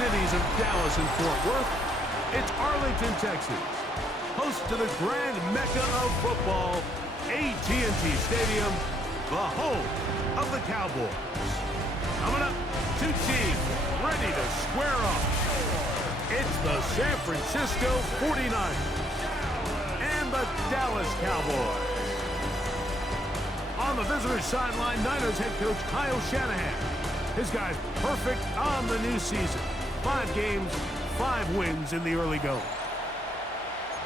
cities of Dallas and Fort Worth, it's Arlington, Texas, host to the grand mecca of football, AT&T Stadium, the home of the Cowboys. Coming up, two teams ready to square off. It's the San Francisco 49ers and the Dallas Cowboys. On the visitor's sideline, Niners head coach Kyle Shanahan. His guy's perfect on the new season. 5 games, 5 wins in the early going.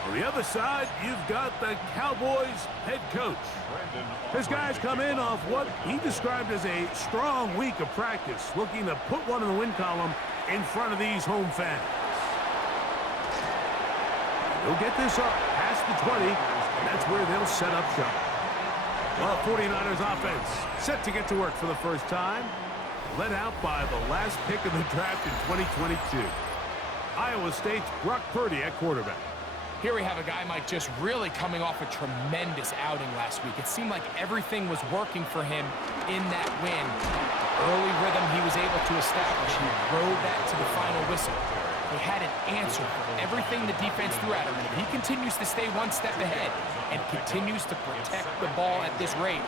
On the other side, you've got the Cowboys head coach. His guys come in off what he described as a strong week of practice, looking to put one in the win column in front of these home fans. They'll get this up past the 20, and that's where they'll set up shop. Well, 49ers offense set to get to work for the first time, led out by the last pick of the draft in 2022. Iowa State's Brock Purdy at quarterback. Here we have a guy, Mike, just really coming off a tremendous outing last week. It seemed like everything was working for him in that win. The early rhythm he was able to establish, he rode that to the final whistle. He had an answer for everything the defense threw at him, and if he continues to stay one step ahead and continues to protect the ball at this rate,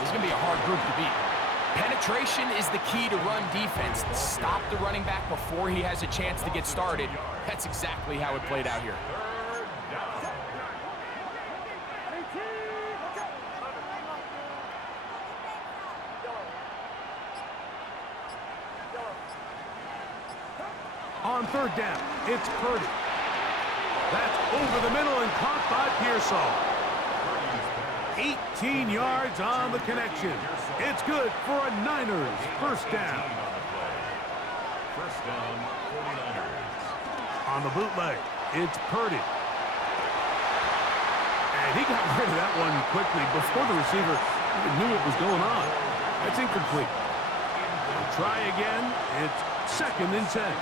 this is going to be a hard group to beat. Penetration is the key to run defense. Stop the running back before he has a chance to get started. That's exactly how it played out here. On third down, it's Purdy. That's over the middle and caught by Pearsall. 18 yards on the connection. It's good for a Niners first down. First down, 49ers. On the bootleg, it's Purdy. And he got rid of that one quickly before the receiver even knew what was going on. That's incomplete. They'll try again. It's 2nd and 10.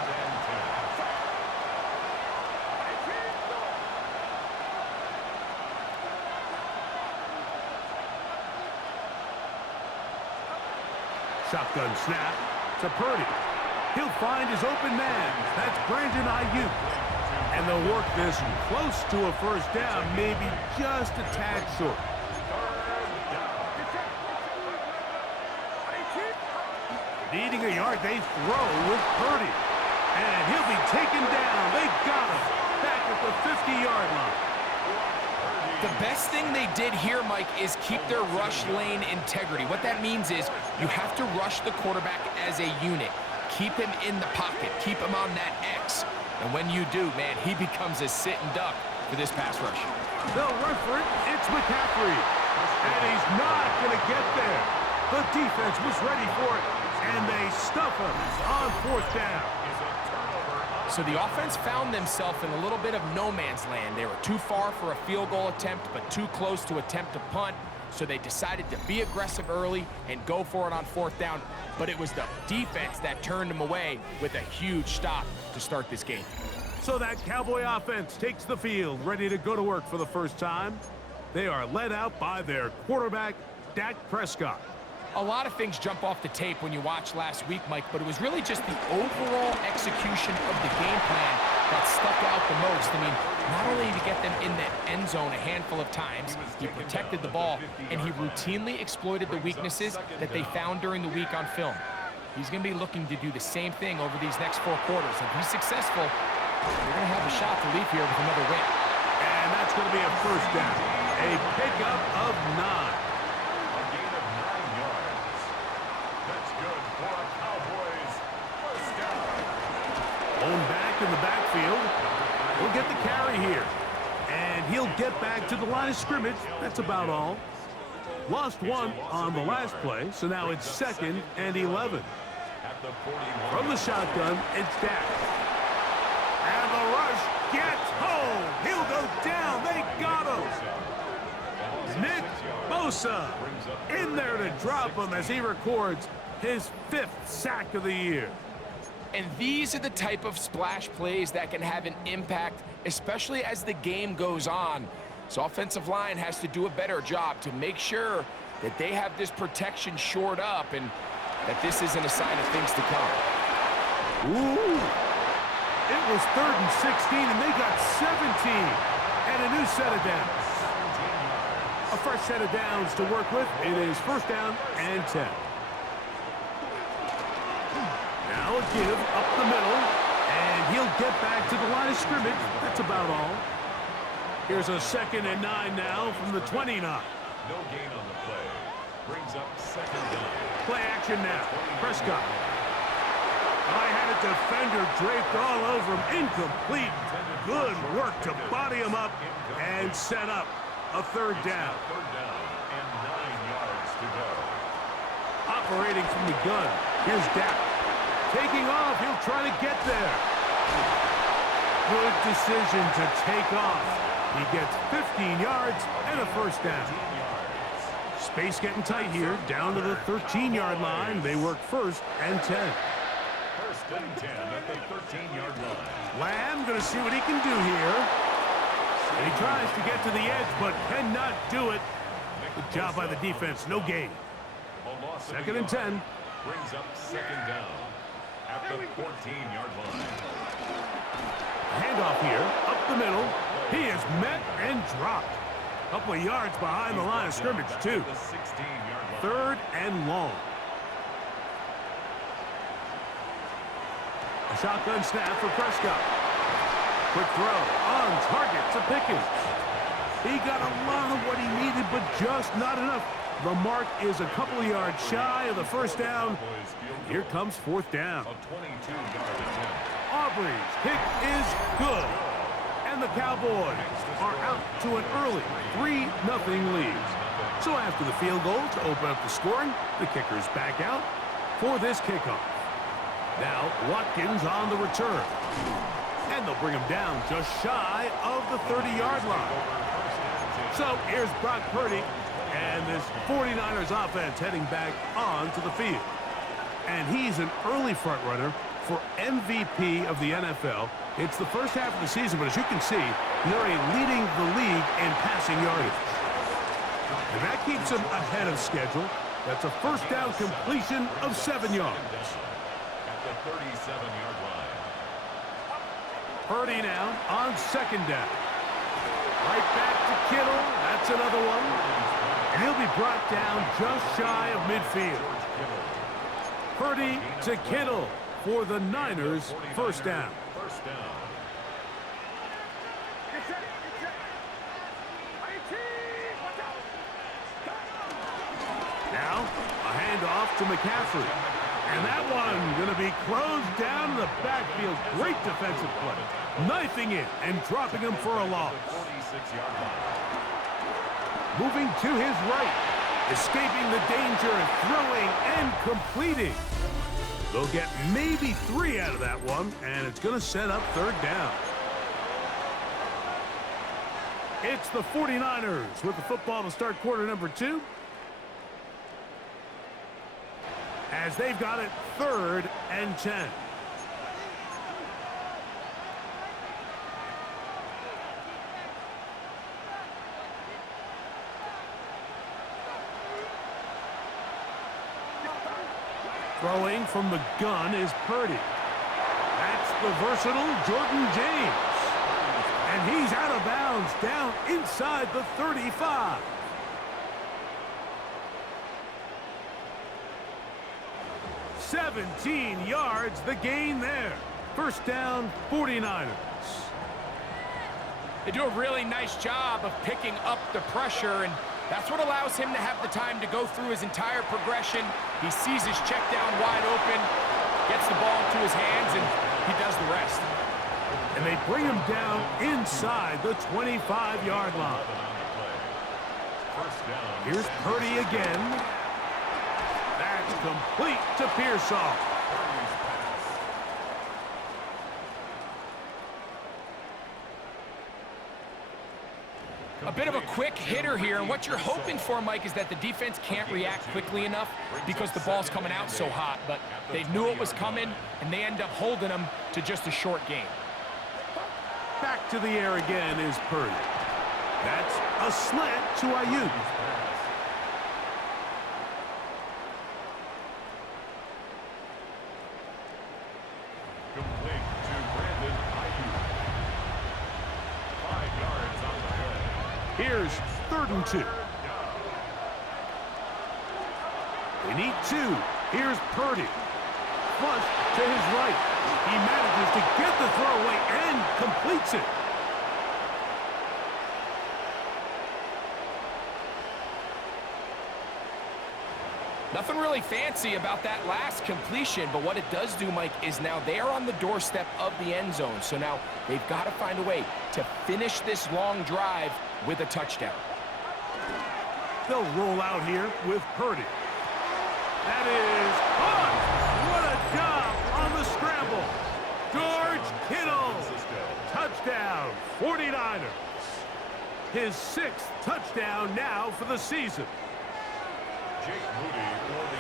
Shotgun snap to Purdy. He'll find his open man. That's Brandon Ayuk. And they'll work this close to a first down, maybe just a tad short. Needing a yard, they throw with Purdy. And he'll be taken down. They got him back at the 50-yard line. The best thing they did here, Mike, is keep their rush lane integrity. What that means is you have to rush the quarterback as a unit. Keep him in the pocket. Keep him on that X. And when you do, man, he becomes a sitting duck for this pass rush. They'll run for it. It's McCaffrey. And he's not going to get there. The defense was ready for it, and they stuff him on 4th down. So the offense found themselves in a little bit of no man's land. They were too far for a field goal attempt, but too close to attempt a punt. So they decided to be aggressive early and go for it on 4th down. But it was the defense that turned them away with a huge stop to start this game. So that Cowboy offense takes the field, ready to go to work for the first time. They are led out by their quarterback, Dak Prescott. A lot of things jump off the tape when you watch last week, Mike, but it was really just the overall execution of the game plan that stuck out the most. I mean, not only did he get them in the end zone a handful of times, he protected the ball, and he routinely exploited the weaknesses that they found during the week on film. He's going to be looking to do the same thing over these next 4 quarters. If he's successful, they're going to have a shot to leave here with another win. And that's going to be a first down. A pickup of 9. Own back in the backfield. He'll get the carry here. And he'll get back to the line of scrimmage. That's about all. Lost 1 on the last play, so now it's 2nd and 11. From the shotgun, it's Dak. And the rush gets home. He'll go down. They got him. Nick Bosa in there to drop him as he records his 5th sack of the year. And these are the type of splash plays that can have an impact, especially as the game goes on. So offensive line has to do a better job to make sure that they have this protection shored up and that this isn't a sign of things to come. Ooh, It was 3rd and 16, and they got 17. And a new set of downs. A fresh set of downs to work with. It is 1st down and 10. Now a give up the middle, and he'll get back to the line of scrimmage. That's about all. Here's a 2nd and 9 now from the 29. No gain on the play. Brings up 2nd down. Play action now. Prescott. I had a defender draped all over him. Incomplete. Good work to body him up and set up a 3rd down. 3rd down and 9 yards to go. Operating from the gun. Here's Dak. Taking off. He'll try to get there. Good decision to take off. He gets 15 yards and a 1st down. Space getting tight here. Down to the 13-yard line. They work 1st and 10. 1st and 10 at the 13-yard line. Lamb going to see what he can do here. And he tries to get to the edge, but cannot do it. Good job by the defense. No gain. 2nd and 10. Brings up 2nd down at the 14-yard line. Handoff here. Up the middle. He is met and dropped. Couple of yards behind the line of scrimmage, too. 3rd and long. A shotgun snap for Prescott. Quick throw on target to Pickens. He got a lot of what he needed, but just not enough. The mark is a couple of yards shy of the 1st down. Here comes 4th down. Aubrey's kick is good. And the Cowboys are out to an early 3-0 lead. So after the field goal to open up the scoring, the kicker's back out for this kickoff. Now Watkins on the return. And they'll bring him down just shy of the 30-yard line. So here's Brock Purdy and this 49ers offense heading back onto the field. And he's an early front runner for MVP of the NFL. It's the first half of the season, but as you can see, they're leading the league in passing yardage. And that keeps him ahead of schedule. That's a 1st down completion of 7 yards. At the 37-yard line. Purdy now on 2nd down. Right back to Kittle. That's another one. And he'll be brought down just shy of midfield. Purdy to Kittle for the Niners' 1st down. 1st down. Now, a handoff to McCaffrey. And that one going to be closed down in the backfield. Great defensive play. Knifing it and dropping him for a loss. 46-yard line. Moving to his right. Escaping the danger, throwing and completing. They'll get maybe 3 out of that one, and it's going to set up 3rd down. It's the 49ers with the football to start quarter number 2. As they've got it 3rd and 10. Throwing from the gun is Purdy. That's the versatile Jordan James. And he's out of bounds down inside the 35. "17 yards, the gain there. 1st down, 49ers. They do a really nice job of picking up the pressure, and that's what allows him to have the time to go through his entire progression. He sees his check down wide open, gets the ball into his hands, and he does the rest. And they bring him down inside the 25-yard line. Here's Purdy again. That's complete to Pearsall. A bit of a quick hitter here, and what you're hoping for, Mike, is that the defense can't react quickly enough because the ball's coming out so hot. But they knew it was coming, and they end up holding them to just a short game. Back to the air again is Purdy. That's a slant to Ayuk. Complete to Brandon Here's 3rd and 2. They need 2. Here's Purdy. Flush to his right. He manages to get the throw away and completes it. Nothing really fancy about that last completion, but what it does do, Mike, is now they are on the doorstep of the end zone. So now they've got to find a way to finish this long drive with a touchdown. They'll roll out here with Purdy. That is caught. What a job on the scramble. George Kittle. Touchdown, 49ers. His 6th touchdown now for the season.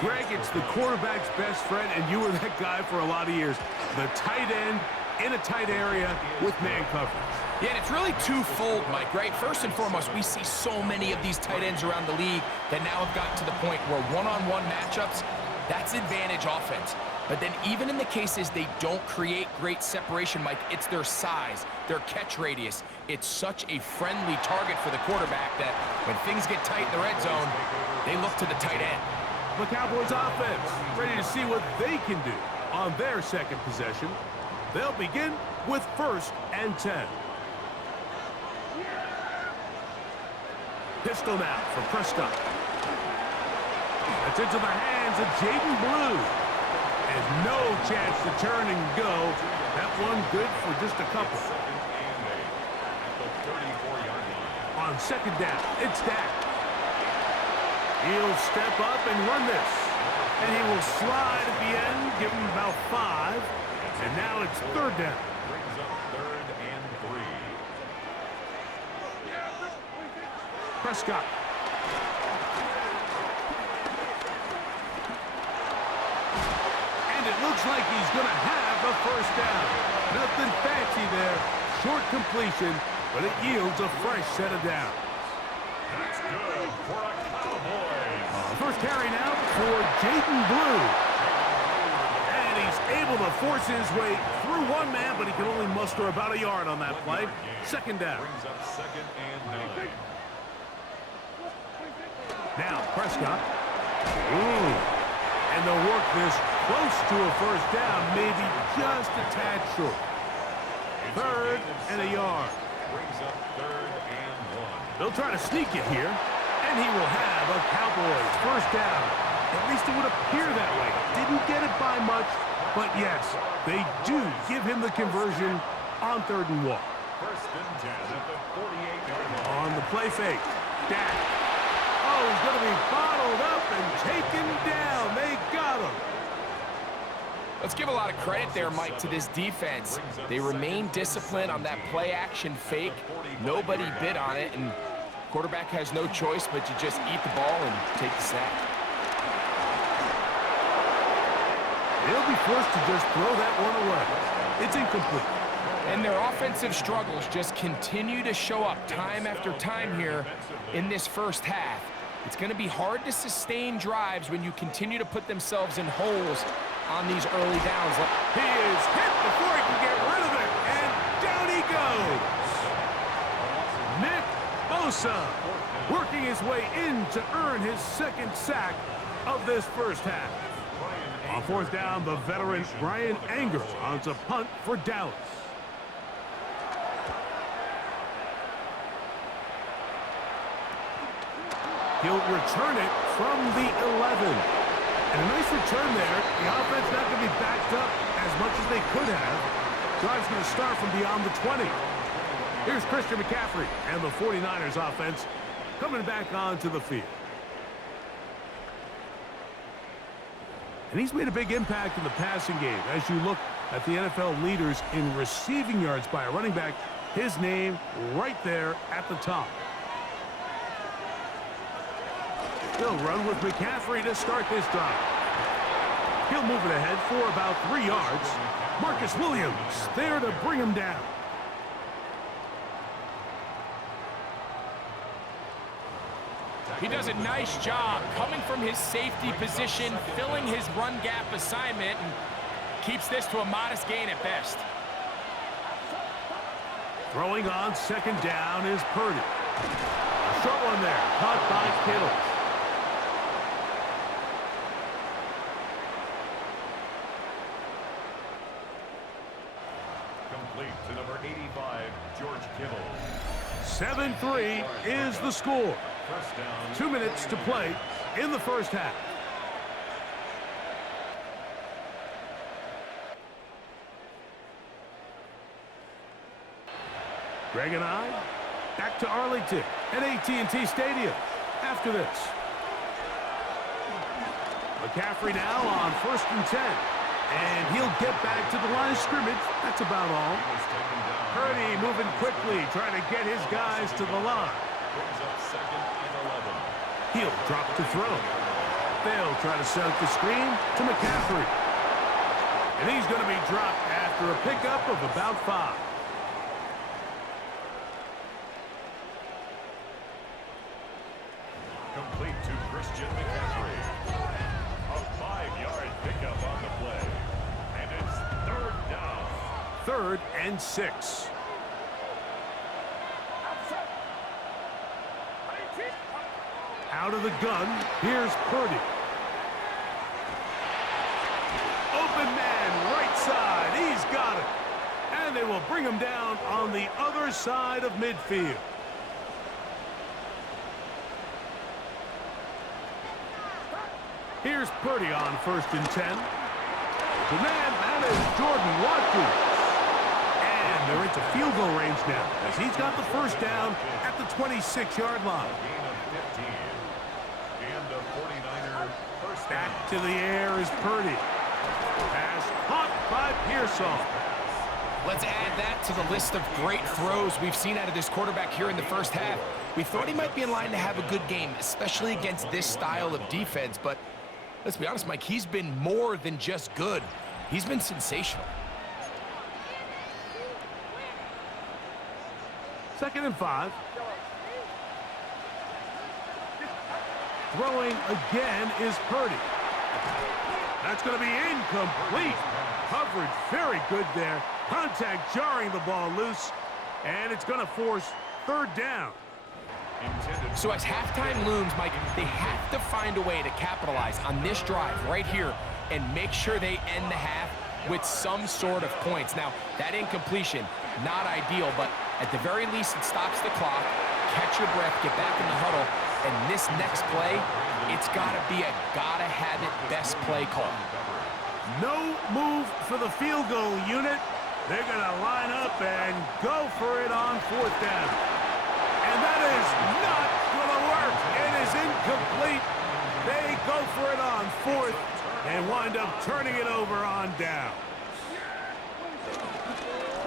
Greg, it's the quarterback's best friend, and you were that guy for a lot of years. The tight end in a tight area with man coverage. Yeah, and it's really twofold, Mike, right? First and foremost, we see so many of these tight ends around the league that now have gotten to the point where one-on-one matchups, that's advantage offense. But then even in the cases they don't create great separation, Mike, it's their size, their catch radius. It's such a friendly target for the quarterback that when things get tight in the red zone, they look to the tight end. The Cowboys offense ready to see what they can do on their second possession. They'll begin with 1st and 10. Pistol now for Prescott. That's into the hands of Jaden Blue. And no chance to turn and go. That one good for just a couple. On 2nd down, it's Dak. He'll step up and run this. And he will slide at the end, give him about 5. And now it's 3rd down. Brings up 3rd and 3. Prescott. And it looks like he's going to have a 1st down. Nothing fancy there. Short completion, but it yields a fresh set of downs. That's good for a Cowboys. First carry now for Jaden Blue. And he's able to force his way through one man, but he can only muster about a yard on that play. 2nd down. Brings up 2nd and 9. Now Prescott. And they'll work this close to a 1st down, maybe just a tad short. 3rd and a yard. Brings up 3rd and 1. They'll try to sneak it here, and he will have a Cowboys 1st down. At least it would appear that way. Didn't get it by much, but yes, they do give him the conversion on 3rd and 1. 1st and 10 at the 48-yard line. On the play fake, Dak. Oh, he's going to be bottled up and taken down. They got him. Let's give a lot of credit there, Mike, to this defense. They remain disciplined on that play-action fake. Nobody bid on it, and quarterback has no choice but to just eat the ball and take the sack. They'll be forced to just throw that one away. It's incomplete. And their offensive struggles just continue to show up time after time here in this 1st half. It's going to be hard to sustain drives when you continue to put themselves in holes on these early downs. He is hit before he can get rid of it, and down he goes. Nick Bosa working his way in to earn his 2nd sack of this 1st half. On 4th down, the veteran Brian Anger on to punt for Dallas. He'll return it from the 11. And a nice return there. The offense not going to be backed up as much as they could have. Drive's going to start from beyond the 20. Here's Christian McCaffrey and the 49ers offense coming back onto the field. And he's made a big impact in the passing game. As you look at the NFL leaders in receiving yards by a running back, his name right there at the top. He'll run with McCaffrey to start this drive. He'll move it ahead for about 3 yards. Marcus Williams there to bring him down. He does a nice job coming from his safety position, filling his run gap assignment, and keeps this to a modest gain at best. Throwing on 2nd down is Purdy. short one there. Caught by Kittle. Complete to number 85, George Kittle. 7-3 is the score. First down. 2 minutes to play in the first half. Greg and I back to Arlington at AT&T Stadium after this. McCaffrey now on 1st and 10. And he'll get back to the line of scrimmage. That's about all. Purdy moving quickly, trying to get his guys to the line. Brings up second and 11. He'll drop to throw. They'll try to set up the screen to McCaffrey. And he's going to be dropped after a pickup of about 5. Complete to Christian McCaffrey. A 5-yard pickup on the play. And it's 3rd down. 3rd and 6. Out of the gun, here's Purdy. Open man, right side, he's got it. And they will bring him down on the other side of midfield. Here's Purdy on 1st and 10. The man, that is Jordan Watkins. And they're into field goal range now as he's got the first down at the 26-yard line. Gain of 15. And the 49er first down. Back to the air is Purdy. Pass caught by Pearsall. Let's add that to the list of great throws we've seen out of this quarterback here in the first half. We thought he might be in line to have a good game, especially against this style of defense, but let's be honest, Mike, he's been more than just good. He's been sensational. 2nd and 5. Throwing again is Purdy. That's going to be incomplete. Coverage very good there. Contact jarring the ball loose. And it's going to force 3rd down. So as halftime looms, Mike, they have to find a way to capitalize on this drive right here and make sure they end the half with some sort of points. Now, that incompletion, not ideal, but at the very least, it stops the clock. Catch your breath, get back in the huddle, and this next play, it's got to be a gotta-have-it best play call. No move for the field goal unit. They're going to line up and go for it on 4th down. And that is not going to work. It is incomplete. They go for it on 4th and wind up turning it over on down.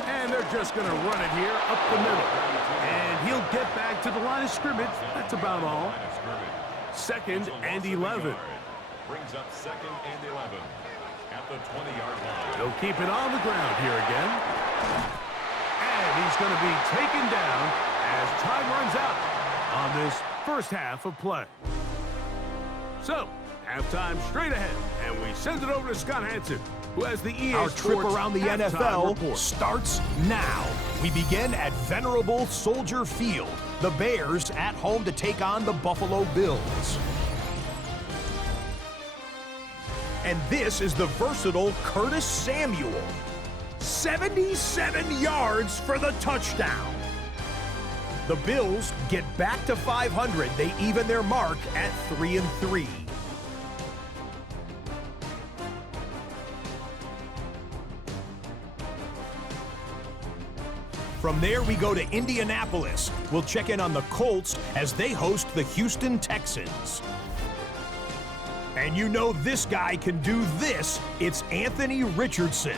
And they're just going to run it here up the middle. And he'll get back to the line of scrimmage. That's about all. 2nd and 11. Brings up 2nd and 11 at the 20-yard line. They'll keep it on the ground here again. And he's going to be taken down as time runs out on this first half of play. So, halftime straight ahead, and we send it over to Scott Hansen, who has the EA Our trip Sports around the halftime NFL report. starts now. We begin at Venerable Soldier Field. The Bears at home to take on the Buffalo Bills. And this is the versatile Curtis Samuel. 77 yards for the touchdown. The Bills get back to 500. They even their mark at 3-3. From there, we go to Indianapolis. We'll check in on the Colts as they host the Houston Texans. And you know this guy can do this. It's Anthony Richardson.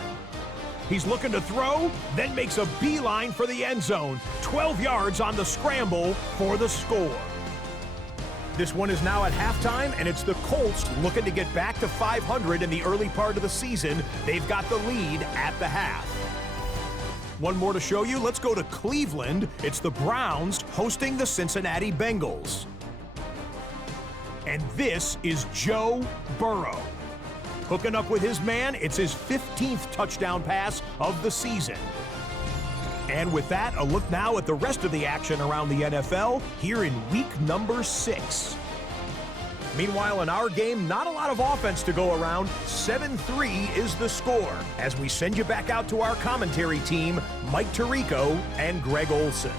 He's looking to throw, then makes a beeline for the end zone. 12 yards on the scramble for the score. This one is now at halftime, and it's the Colts looking to get back to 500 in the early part of the season. They've got the lead at the half. One more to show you. Let's go to Cleveland. It's the Browns hosting the Cincinnati Bengals. And this is Joe Burrow. Hooking up with his man, it's his 15th touchdown pass of the season. And with that, a look now at the rest of the action around the NFL here in week number 6. Meanwhile, in our game, not a lot of offense to go around. 7-3 is the score as we send you back out to our commentary team, Mike Tirico and Greg Olson.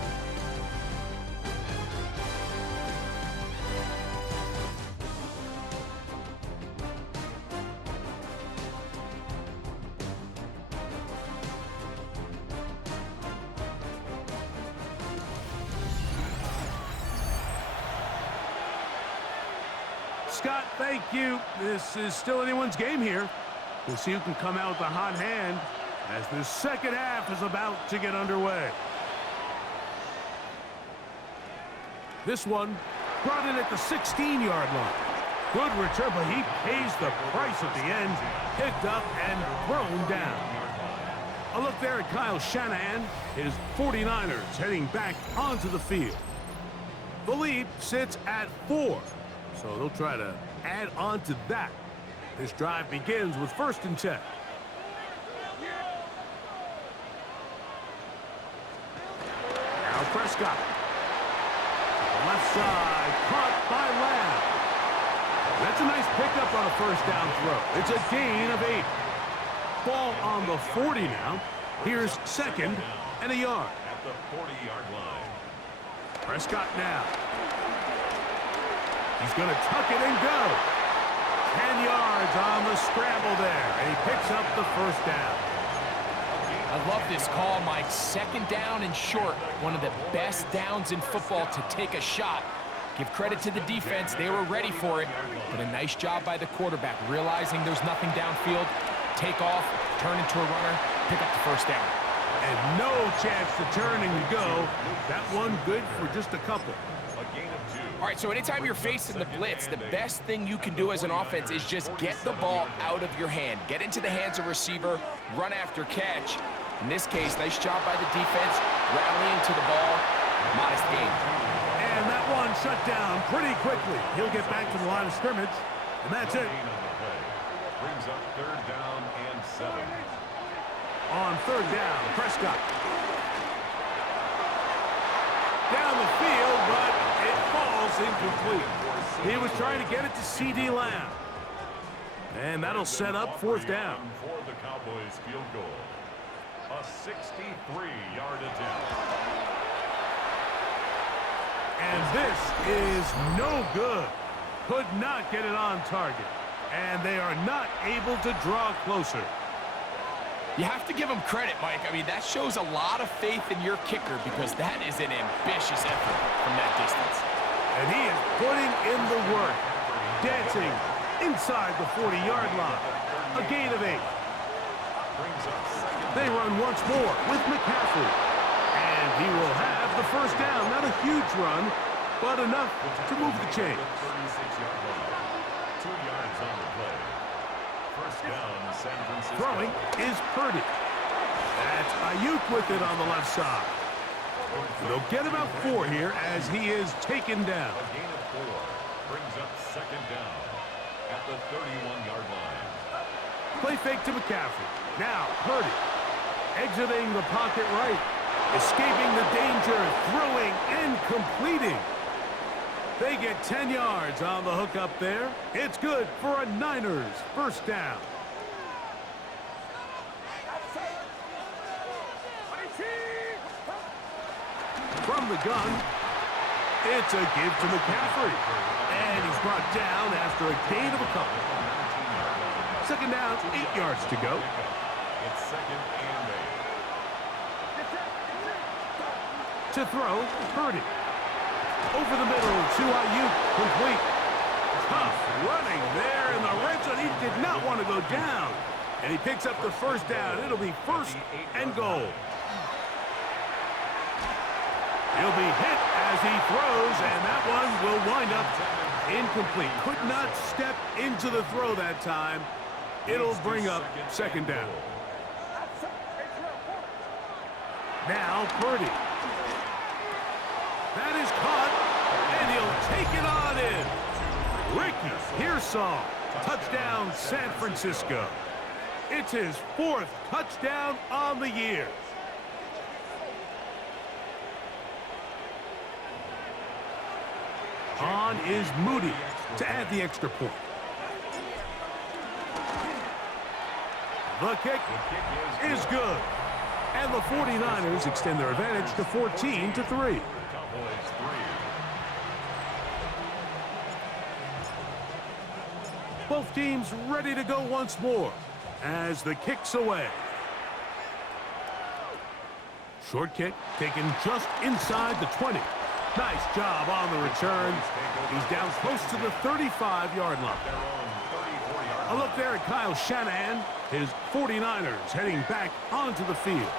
Scott, thank you. This is still anyone's game here. We'll see who can come out with a hot hand as the second half is about to get underway. This one brought in at the 16-yard line. Good return, but he pays the price at the end. Picked up and thrown down. A look there at Kyle Shanahan. His 49ers heading back onto the field. The lead sits at 4. So they'll try to add on to that. This drive begins with 1st and 10. Now Prescott. Left side, caught by Lamb. That's a nice pickup on a 1st down throw. It's a gain of 8. Ball on the 40 now. Here's 2nd and a yard. At the 40-yard line. Prescott now. He's going to tuck it and go. 10 yards on the scramble there. And he picks up the 1st down. I love this call, Mike. 2nd down and short. One of the best downs in football to take a shot. Give credit to the defense. They were ready for it. But a nice job by the quarterback, realizing there's nothing downfield. Take off, turn into a runner, pick up the 1st down. And no chance to turn and go. That one good for just a couple. A gain of 2. All right, so anytime you're facing the blitz, the best thing you can do as an offense is just get the ball out of your hand. Get into the hands of receiver, run after catch. In this case, nice job by the defense, rallying to the ball. Modest gain. And that one shut down pretty quickly. He'll get back to the line of scrimmage, and that's it. Brings up 3rd down and 7. On 3rd down, Prescott. Down the field, but it falls incomplete. He was trying to get it to C.D. Lamb. And that'll set up 4th down. For the Cowboys field goal. A 63-yard attempt. And this is no good. Could not get it on target. And they are not able to draw closer. You have to give him credit, Mike. I mean, that shows a lot of faith in your kicker because that is an ambitious effort from that distance. And he is putting in the work. Dancing inside the 40-yard line. A gain of 8. They run once more with McCaffrey. And he will have the 1st down. Not a huge run, but enough to move the chains. 36-yard line. 2 yards on the play. 1st down, San Francisco. Throwing is Purdy. That's Ayuk with it on the left side. They'll get about 4 here as he is taken down. A gain of 4 brings up 2nd down at the 31-yard line. Play fake to McCaffrey. Now Purdy exiting the pocket right. Escaping the danger, throwing and completing. They get 10 yards on the hook up there. It's good for a Niners 1st down. From the gun, it's a give to McCaffrey. And he's brought down after a gain of a couple. 2nd down, 8 yards to go. It's 2nd and 8. To throw, Purdy. Over the middle to Ayuk, complete. Tough running there in the red zone. He did not want to go down. And he picks up the 1st down. It'll be 1st and goal. He'll be hit as he throws, and that one will wind up incomplete. Could not step into the throw that time. It'll bring up 2nd down. Now Purdy. That is caught, and he'll take it on in. Ricky Pearsall, touchdown San Francisco. It's his 4th touchdown on the year. on is Moody to add the extra point. The kick is good. And the 49ers extend their advantage to 14-3. Both teams ready to go once more as the kick's away. Short kick taken just inside the 20. Nice job on the return. He's down close to the 35-yard line. A look there at Kyle Shanahan. His 49ers heading back onto the field.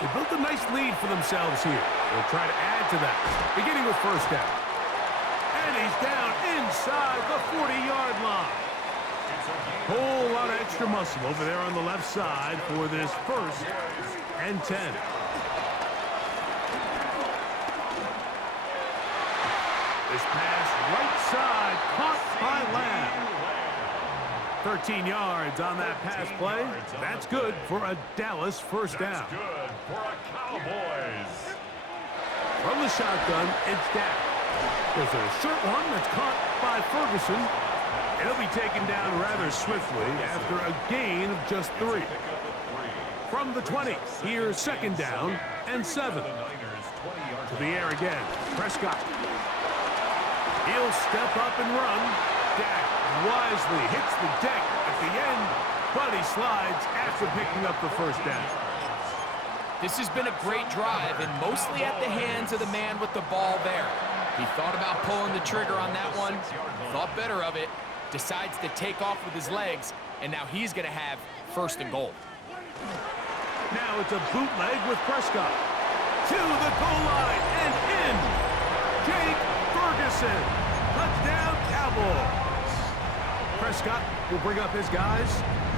They built a nice lead for themselves here. They'll try to add to that, beginning with first down. And he's down inside the 40-yard line. Whole lot of extra muscle over there on the left side for this 1st and 10. This pass right side caught by Lamb. 13 yards on that pass play. That's good for a Dallas first down. That's good for a Cowboys. From the shotgun, it's down. There's a short one that's caught by Ferguson. It'll be taken down rather swiftly after a gain of just 3. From the 20, here's 2nd down and 7. To the air again, Prescott. He'll step up and run. Dak wisely hits the deck at the end, but he slides after picking up the first down. This has been a great drive, and mostly at the hands of the man with the ball there. He thought about pulling the trigger on that one, thought better of it, decides to take off with his legs, and now he's going to have 1st and goal. Now it's a bootleg with Prescott. To the goal line and in. Jake Ferguson. Touchdown, Cowboys. Prescott will bring up his guys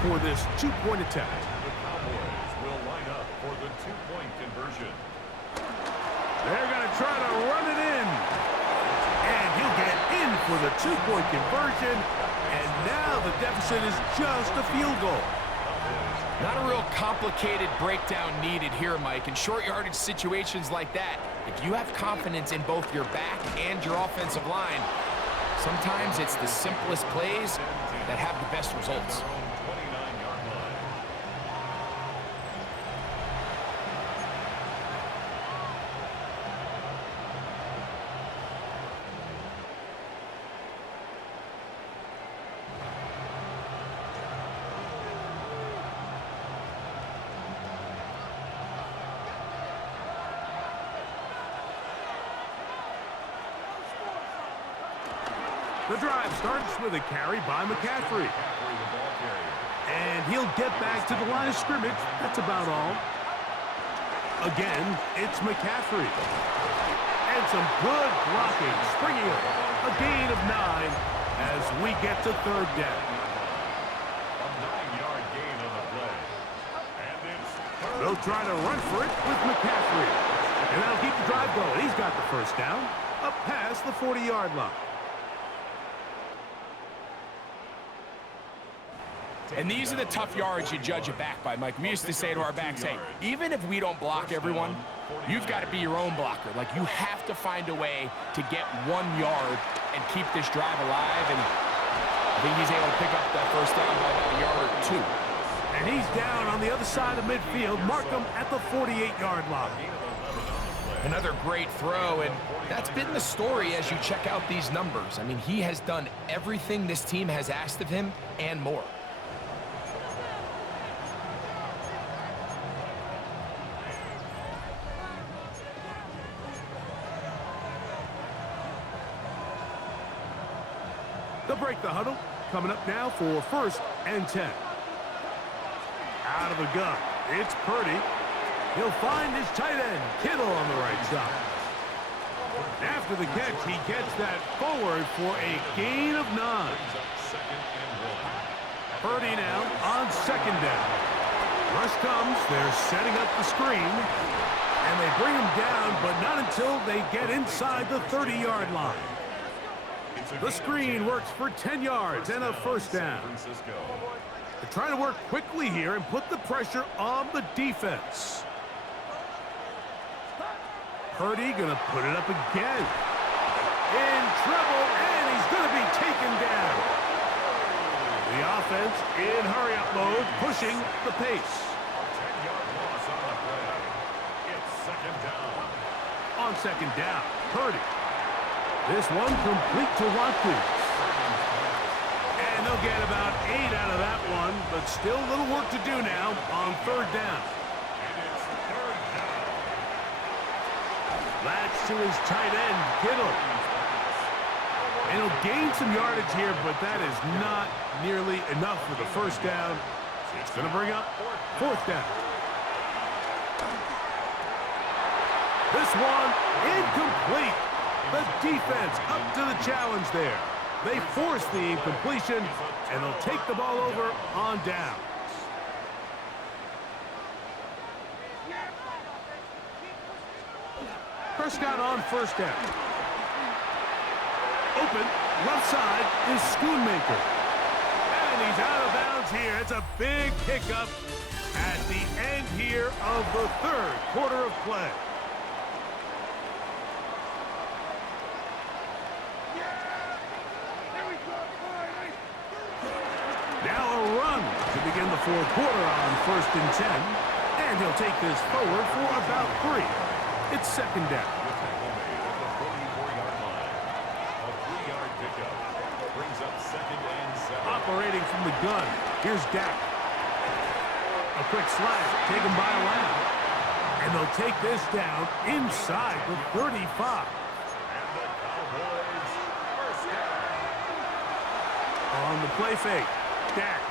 for this 2-point attempt. The Cowboys will line up for the 2-point conversion. They're going to try to run it in. And he'll get in for the 2-point conversion. And now the deficit is just a field goal. Not a real complicated breakdown needed here, Mike. In short yardage situations like that, if you have confidence in both your back and your offensive line, sometimes it's the simplest plays that have the best results. The drive starts with a carry by McCaffrey. And he'll get back to the line of scrimmage. That's about all. Again, it's McCaffrey. And some good blocking, springing up. A gain of 9 as we get to 3rd down. A 9-yard gain on the play. And it's They'll try to run for it with McCaffrey. And that'll keep the drive going. He's got the first down. Up past the 40-yard line. And these are the tough yards you judge it back by, Mike. We used to say to our backs, hey, even if we don't block everyone, you've got to be your own blocker. Like, you have to find a way to get 1 yard and keep this drive alive. And I think he's able to pick up that first down by about a yard or 2. And he's down on the other side of midfield. Mark him at the 48-yard line. Another great throw, and that's been the story as you check out these numbers. I mean, he has done everything this team has asked of him and more. They'll break the huddle. Coming up now for 1st and 10. Out of the gun, it's Purdy. He'll find his tight end, Kittle, on the right side. After the catch, he gets that forward for a gain of 9. Purdy now on 2nd down. Rush comes, they're setting up the screen, and they bring him down, but not until they get inside the 30-yard line. The screen works for 10 yards and a first down. They're trying to work quickly here and put the pressure on the defense. Purdy gonna put it up again. In treble, and he's going to be taken down. The offense in hurry-up mode, pushing the pace. 10-yard loss on the play. It's second down. On second down, Purdy. This one complete to Watkins. And they'll get about 8 out of that one, but still a little work to do now on third down. And it's third down. That's to his tight end, Kittle. And he'll gain some yardage here, but that is not nearly enough for the first down. It's going to bring up fourth down. This one incomplete. The defense up to the challenge there. They force the incompletion, and they'll take the ball over on downs. Prescott on first down. Open, left side is Schoonmaker. And he's out of bounds here. It's a big pickup at the end here of the third quarter of play. Now a run to begin the fourth quarter on first and 10. And he'll take this forward for about 3. It's second down. With tackle made at the 44-yard line. A 3-yard pickup brings up second and 7. Operating from the gun, here's Dak. A quick slash taken by Lamb. And they'll take this down inside the 35. And the Cowboys first down. On the play fake, Dak.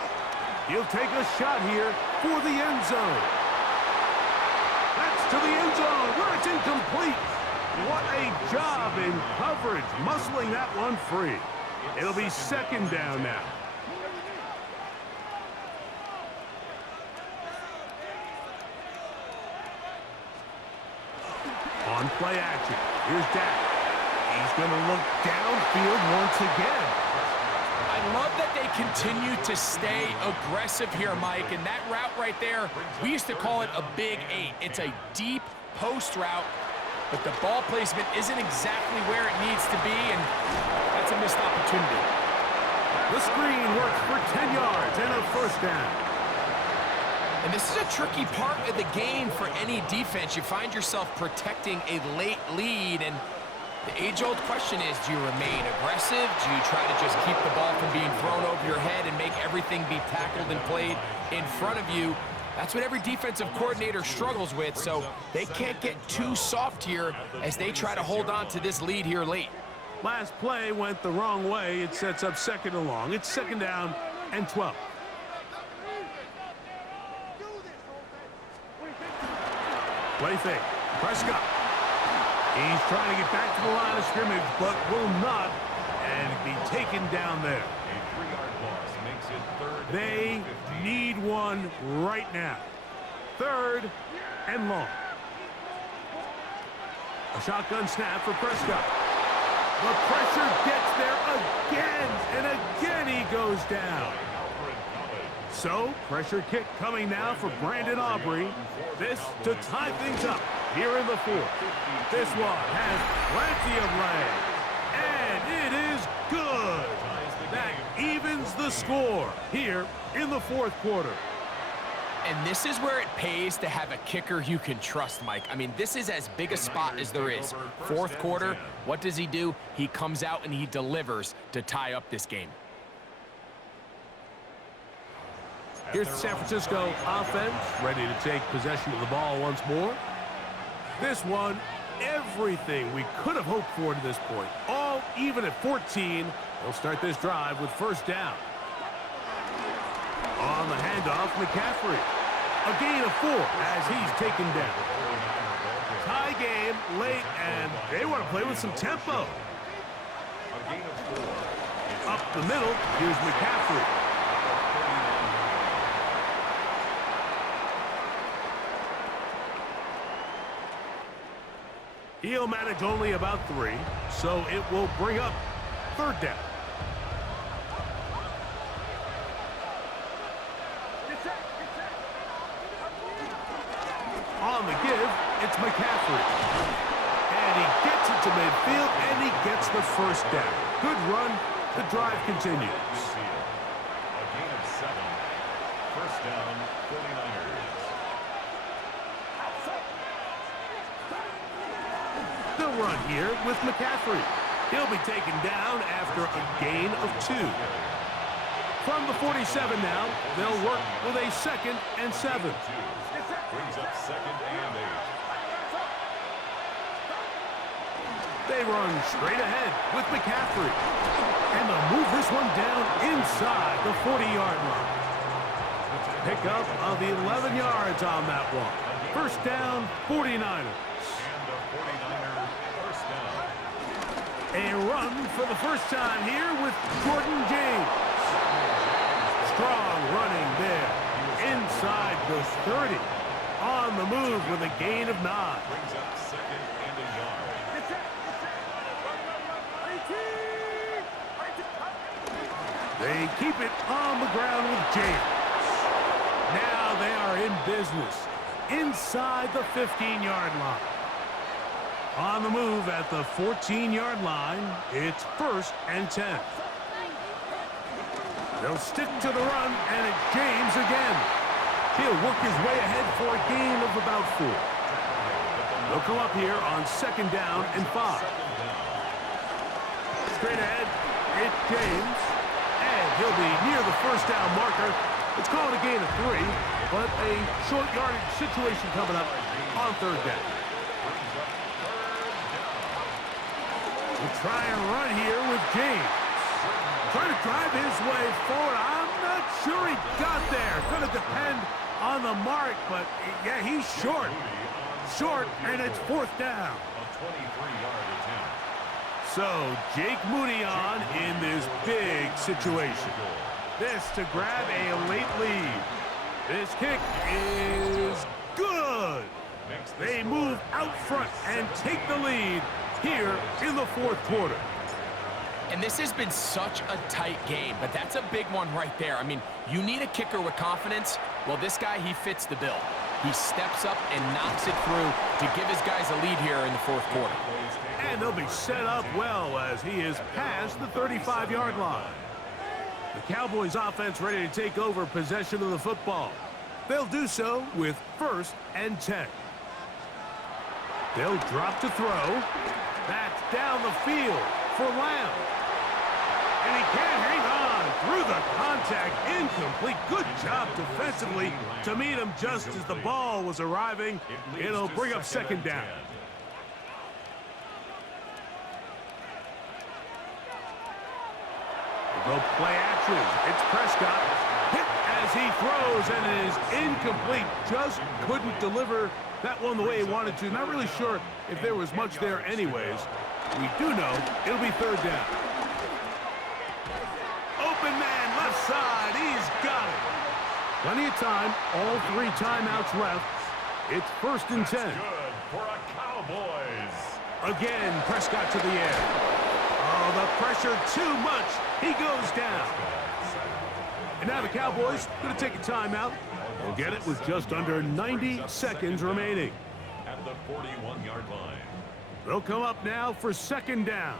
He'll take a shot here for the end zone. That's to the end zone where it's incomplete. What a job in coverage, muscling that one free. It'll be second down now. On play action, here's Dak. He's going to look downfield once again. I love that they continue to stay aggressive here, Mike, and that route right there, we used to call it a big 8. It's a deep post route, but the ball placement isn't exactly where it needs to be, and that's a missed opportunity. The screen works for 10 yards and a first down. And this is a tricky part of the game for any defense. You find yourself protecting a late lead, and the age-old question is, do you remain aggressive? Do you try to just keep the ball from being thrown over your head and make everything be tackled and played in front of you? That's what every defensive coordinator struggles with, so they can't get too soft here as they try to hold on to this lead here late. Last play went the wrong way. It sets up second and long. It's second down and 12. Play fake. Prescott. He's trying to get back to the line of scrimmage, but will not, and be taken down there. A 3-yard loss makes it third. They need one right now. Third and long. A shotgun snap for Prescott. The pressure gets there again, and again he goes down. So, pressure kick coming now for Brandon Aubrey. This to tie things up here in the fourth. This one has plenty of leg, and it is good. That evens the score here in the fourth quarter. And this is where it pays to have a kicker you can trust, Mike. I mean, this is as big a spot as there is. Fourth quarter, what does he do? He comes out and he delivers to tie up this game. Here's the San Francisco offense, ready to take possession of the ball once more. This one, everything we could have hoped for to this point. All even at 14. They'll start this drive with first down. On the handoff, McCaffrey. A gain of 4 as he's taken down. Tie game late, and they want to play with some tempo. A gain of 4. Up the middle, here's McCaffrey. He'll manage only about 3, so it will bring up third down. On the give, it's McCaffrey. And he gets it to midfield, and he gets the first down. Good run. The drive continues. A gain of 7. First down, 49ers. They'll run here with McCaffrey. He'll be taken down after a gain of 2. From the 47 now, they'll work with a 2nd and 7. Brings up 2nd and 8. They run straight ahead with McCaffrey. And they'll move this one down inside the 40-yard line. Pickup of 11 yards on that one. First down, 49ers. And a 49er first down. A run for the first time here with Jordan James. Strong running there. Inside the 30. On the move with a gain of 9. Brings up 2nd and a yard. They keep it on the ground with James. Now they are in business. Inside the 15-yard line. On the move at the 14-yard line, it's 1st and 10. They'll stick to the run, and it's James again. He'll work his way ahead for a gain of about 4. They'll come up here on 2nd down and 5. Straight ahead, it's James. And he'll be near the first down marker. It's called a gain of 3, but a short yardage situation coming up on 3rd down. We'll try and run here with James. Trying to drive his way forward. I'm not sure he got there. Going to depend on the mark, but yeah, he's short. Short, and it's 4th down. A 23-yard attempt. So Jake Moody on in this big situation. This to grab a late lead. This kick is good. They move out front and take the lead here in the 4th quarter. And this has been such a tight game, but that's a big one right there. I mean, you need a kicker with confidence. Well, this guy, he fits the bill. He steps up and knocks it through to give his guys a lead here in the 4th quarter. And they'll be set up well as he is past the 35-yard line. The Cowboys offense ready to take over possession of the football. They'll do so with 1st and 10. They'll drop to throw. That's down the field for Lamb. And he can't hang on through the contact. Incomplete. Good job defensively to meet him just as the ball was arriving. It'll bring up 2nd down. They'll play action. It's Prescott. Hit as he throws, and it is incomplete. Just couldn't deliver that one the way he wanted to. Not really sure if there was much there anyways. We do know it'll be 3rd down. Open man, left side. He's got it. Plenty of time. All 3 timeouts left. It's 1st and 10. Good for a Cowboys. Again, Prescott to the air. Oh, the pressure too much. He goes down. And now the Cowboys going to take a timeout. They'll get it with just under 90 seconds remaining. At the 41-yard line. They'll come up now for 2nd down.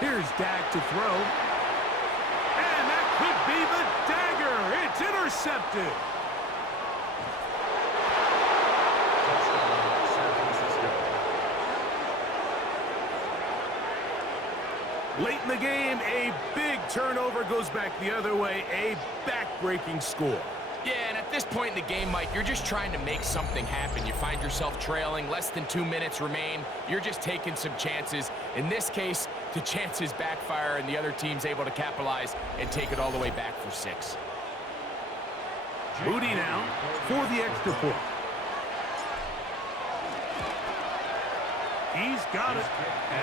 Here's Dak to throw. And that could be the dagger. It's intercepted. Late in the game, a big turnover goes back the other way. A back-breaking score. Yeah, and at this point in the game, Mike, you're just trying to make something happen. You find yourself trailing, less than 2 minutes remain. You're just taking some chances. In this case, the chances backfire, and the other team's able to capitalize and take it all the way back for 6. Moody now for the extra point. He's got it.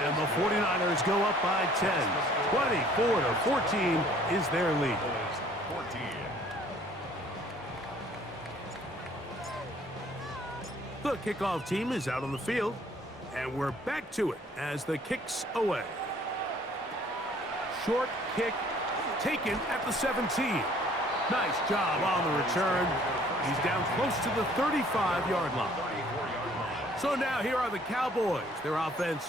And the 49ers go up by 10. 24-14 is their lead. 14. The kickoff team is out on the field. And we're back to it as the kick's away. Short kick taken at the 17. Nice job on the return. He's down close to the 35-yard line. So now here are the Cowboys. Their offense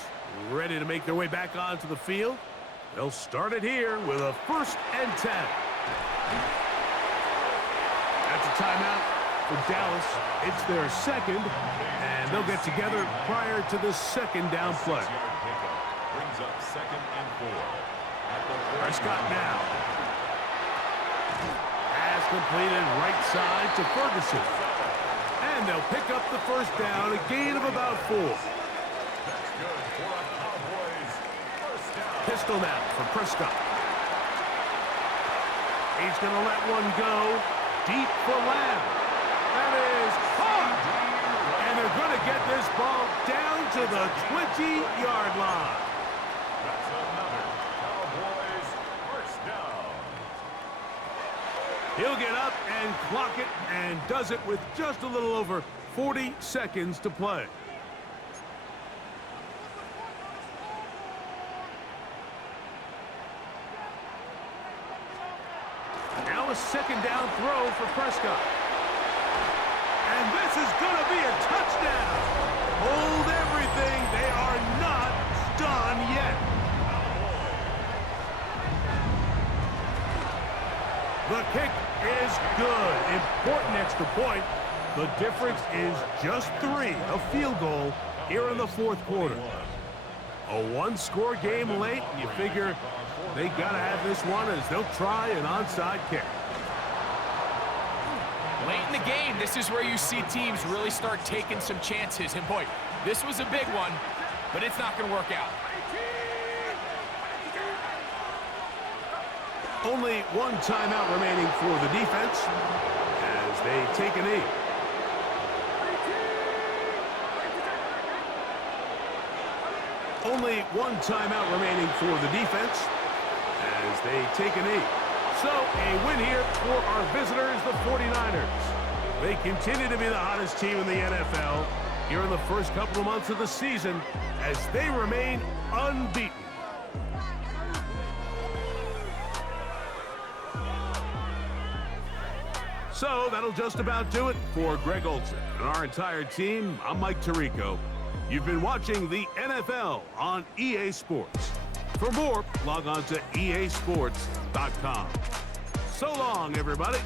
ready to make their way back onto the field. They'll start it here with a 1st and 10. That's a timeout for Dallas. It's their second, and they'll get together prior to the 2nd down play. Brings up 2nd and 4. Prescott now. Pass completed right side to Ferguson. And they'll pick up the 1st down, a gain of about 4. That's good for a Cowboys 1st down. Pistol now for Prescott. He's going to let one go deep for Lamb. That is caught. And they're going to get this ball down to the 20-yard line. That's another Cowboys 1st down. He'll get up and clock it, and does it with just a little over 40 seconds to play. Now a 2nd down throw for Prescott. And this is going to be a touchdown. Hold everything. They are not done yet. The kick is good. Important extra point. The difference is just 3. A field goal here in the 4th quarter. A 1-score game late. You figure they got to have this one as they'll try an onside kick. Late in the game, this is where you see teams really start taking some chances. And boy, this was a big one, but it's not going to work out. Only 1 timeout remaining for the defense as they take a knee. Only 1 timeout remaining for the defense as they take a knee. So a win here for our visitors, the 49ers. They continue to be the hottest team in the NFL here in the first couple of months of the season as they remain unbeaten. So that'll just about do it for Greg Olsen and our entire team. I'm Mike Tirico. You've been watching the NFL on EA Sports. For more, log on to easports.com. So long, everybody.